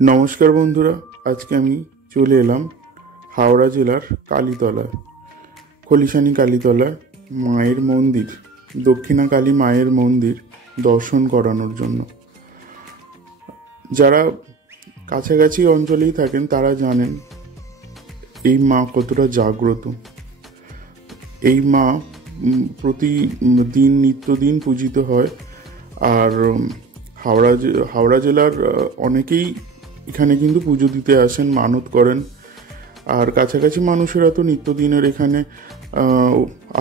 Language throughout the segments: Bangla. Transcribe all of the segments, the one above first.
নমস্কার বন্ধুরা, আজকে আমি চলে এলাম হাওড়া জেলার কালীতলায়, খলিশানি কালীতলায় মায়ের মন্দির, দক্ষিণা কালী মায়ের মন্দির দর্শন করানোর জন্য। যারা কাছাকাছি অঞ্চলেই থাকেন তারা জানেন এই মা কতটা জাগ্রত। এই মা প্রতিদিন নিত্যদিন পূজিত হয়। আর হাওড়া জেলার অনেকেই এখানে কিন্তু পুজো দিতে আসেন, মানত করেন। আর কাছাকাছি মানুষেরা তো নিত্যদিনের এখানে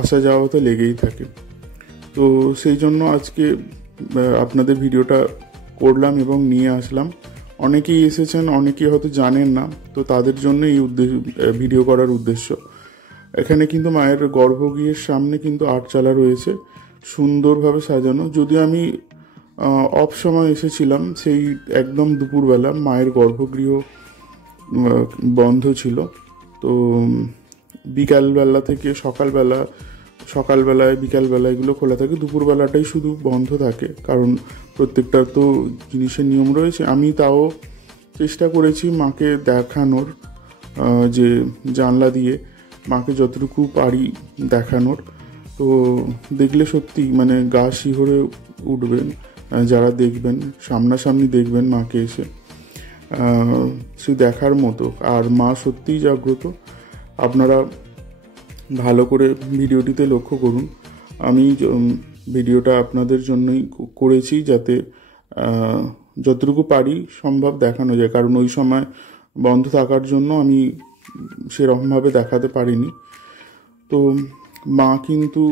আসা যাওয়া তো লেগেই থাকে। তো সেই জন্য আজকে আপনাদের ভিডিওটা করলাম এবং নিয়ে আসলাম। অনেকেই এসেছেন, অনেকেই হয়তো জানেন না, তো তাদের জন্য এই ভিডিও করার উদ্দেশ্য। এখানে কিন্তু মায়ের গর্ভগৃহের সামনে কিন্তু আটচালা রয়েছে, সুন্দরভাবে সাজানো। যদিও আমি অফ সময় এসেছিলাম, সেই একদম দুপুরবেলা মায়ের গর্ভগৃহ বন্ধ ছিল। তো বিকালবেলা থেকে সকালবেলায় বিকালবেলা এগুলো খোলা থাকে, দুপুরবেলাটাই শুধু বন্ধ থাকে, কারণ প্রত্যেকটার তো জিনিসের নিয়ম রয়েছে। আমি তাও চেষ্টা করেছি মাকে দেখানোর, যে জানলা দিয়ে মাকে যতটুকু পারি দেখানোর। তো দেখলে সত্যি মানে গা শিহরে উঠবেন যারা দেখবেন, সামনাসামনি দেখবেন মাকে এসে, সে দেখার মতো। আর মা সত্যিই জাগ্রত। আপনারা ভালো করে ভিডিওটিতে লক্ষ্য করুন। আমি ভিডিওটা আপনাদের জন্যই করেছি, যাতে যতটুকু পারি সম্ভব দেখানো যায়, কারণ ওই সময় বন্ধ থাকার জন্য আমি সেরকমভাবে দেখাতে পারিনি। তো মা কিন্তু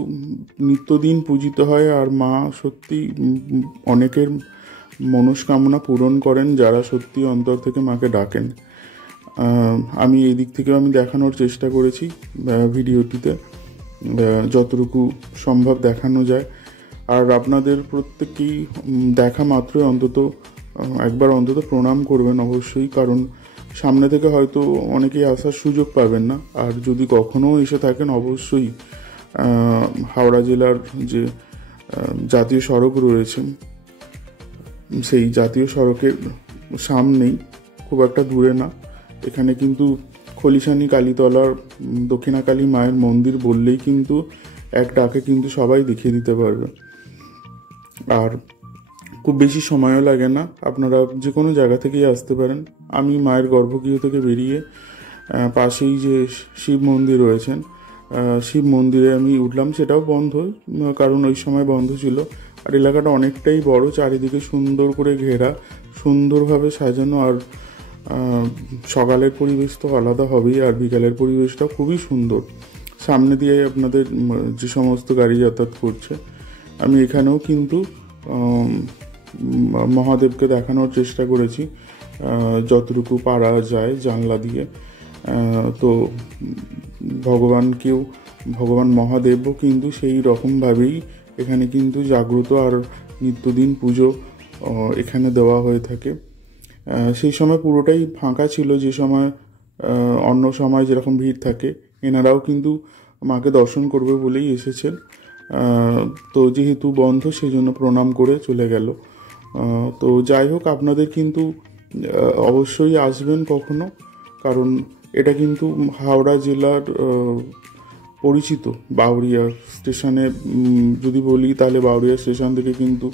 নিত্যদিন পূজিত হয়, আর মা সত্যি অনেকের মনস্কামনা পূরণ করেন যারা সত্যি অন্তর থেকে মাকে ডাকেন। আমি এই দিক থেকেও আমি দেখানোর চেষ্টা করেছি ভিডিওটিতে, যতটুকু সম্ভব দেখানো যায়। আর আপনাদের প্রত্যেকেই দেখা মাত্রই একবার অন্তত প্রণাম করবেন অবশ্যই, কারণ সামনে থেকে হয়তো অনেকেই আসার সুযোগ পাবেন না। আর যদি কখনো এসে থাকেন, অবশ্যই হাওড়া জেলার যে জাতীয় সড়ক রয়েছে, সেই জাতীয় সড়কের সামনেই, খুব একটা দূরে না, এখানে কিন্তু খলিশানি কালীতলার দক্ষিণা কালী মায়ের মন্দির বললেই কিন্তু এক ডাকে কিন্তু সবাই দেখিয়ে দিতে পারবে। আর খুব বেশি সময়ও লাগে না, আপনারা যে কোনো জায়গা থেকেই আসতে পারেন। আমি মায়ের গর্ভগৃহ থেকে বেরিয়ে পাশেই যে শিব মন্দির রয়েছেন, শিব মন্দিরে আমি উঠলাম। সেটাও বন্ধ, কারণ ওই সময় বন্ধ ছিল। আর এলাকাটা অনেকটাই বড়, চারিদিকে সুন্দর করে ঘেরা, সুন্দরভাবে সাজানো। আর সকালের পরিবেশ তো আলাদা হবেই, আর বিকালের পরিবেশটা খুবই সুন্দর। সামনে দিয়ে আপনাদের যে সমস্ত গাড়ি যাতায়াত করছে, আমি এখানেও কিন্তু মহাদেবকে দেখানোর চেষ্টা করেছি যতটুকু পারা যায় জানলা দিয়ে। তো ভগবান মহাদেবও কিন্তু সেই রকমভাবেই এখানে কিন্তু জাগ্রত, আর নিত্যদিন পুজো এখানে দেওয়া হয়ে থাকে। সেই সময় পুরোটাই ফাঁকা ছিল, যে সময় অন্য সময় যেরকম ভিড় থাকে। এনারাও কিন্তু মাকে দর্শন করবে বলেই এসেছেন। তো যেহেতু বন্ধ, সেই জন্য প্রণাম করে চলে গেল। তো যাই হোক, আপনাদের কিন্তু অবশ্যই আসবেন কখনো, কারণ এটা কিন্তু হাওড়া জেলার পরিচিত। বাউরিয়া স্টেশনে যদি বলি, তাহলে বাউরিয়া স্টেশন থেকে কিন্তু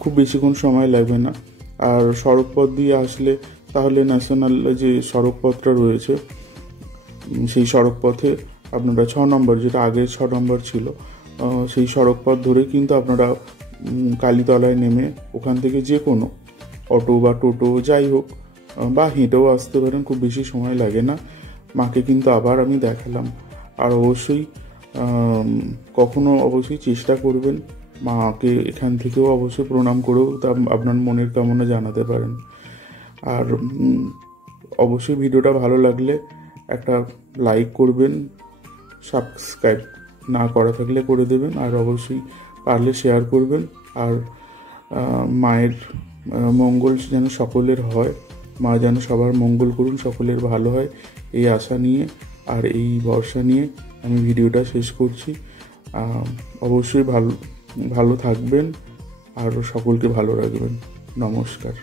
খুব বেশিক্ষণ সময় লাগবে না। আর সড়ক পথ দিয়ে আসলে তাহলে ন্যাশনাল যে সড়ক পথটা রয়েছে, সেই সড়ক পথে আপনারা 6 নম্বর, যেটা আগে 6 নম্বর ছিল, সেই সড়ক পথ ধরে কিন্তু আপনারা কালীতলায় নেমে ওখান থেকে যে কোনো অটো বা টোটো যাই হোক, বা হেঁটেও আসতে পারেন, খুব বেশি সময় লাগে না। মাকে কিন্তু আবার আমি দেখালাম। আর অবশ্যই কখনো অবশ্যই চেষ্টা করবেন, মাকে এখান থেকেও অবশ্যই প্রণাম করেও আপনার মনের কামনা জানাতে পারেন। আর অবশ্যই ভিডিওটা ভালো লাগলে একটা লাইক করবেন, সাবস্ক্রাইব না করা থাকলে করে দেবেন, আর অবশ্যই পারলে শেয়ার করবেন। আর মায়ের মঙ্গল যেন সকলের হয়, মা যেন সবার মঙ্গল করুন, সকলের ভালো হয়, এই আশা নিয়ে আর এই ভরসা নিয়ে আমি ভিডিওটা শেষ করছি। অবশ্যই ভালো থাকবেন আর সকলকে ভালো রাখবেন। নমস্কার।